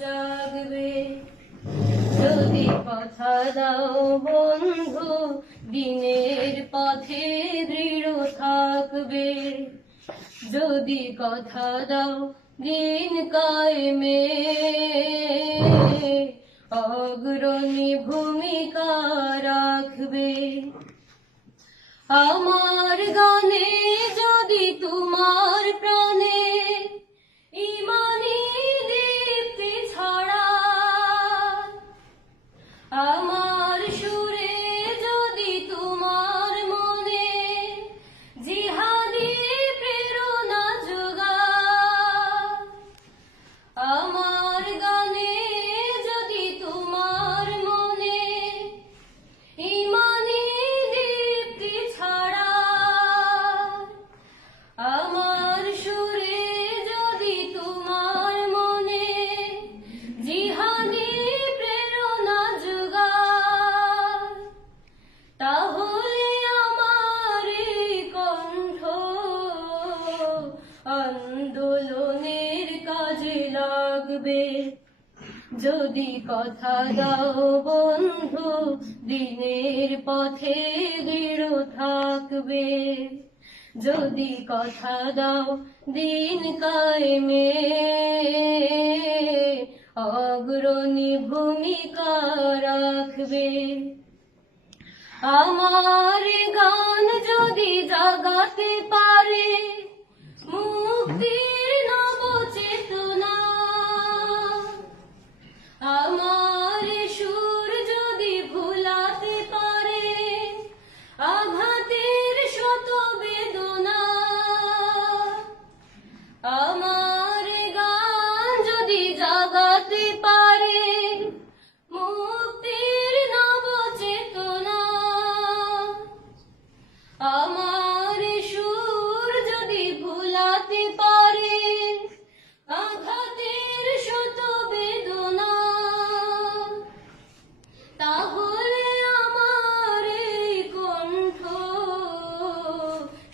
জাগবে। যদি কথা দাও বন্ধু, দিনের পথে দৃঢ় থাকবে। যদি কথা দাও দিন কায়েমে। অগ্রণী ভূমিকা রাখবে। আমার গানে যদি তোমার আন্দোলনের কাজে লাগবে। যদি কথা দাও বন্ধু, দিনের পথে দৃঢ় থাকবে। যদি কথা দাও দিন কায়েমে, অগ্রণী ভূমিকা রাখবে। আমার গান যদি জাগাতে পারে আমার সুর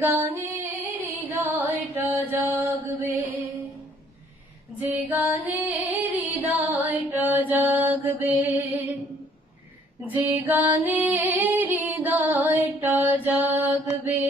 গানে হৃদয়টা জাগবে। যে গানে হৃদয়টা জাগবে। যে গানে হৃদয়টা জাগবে।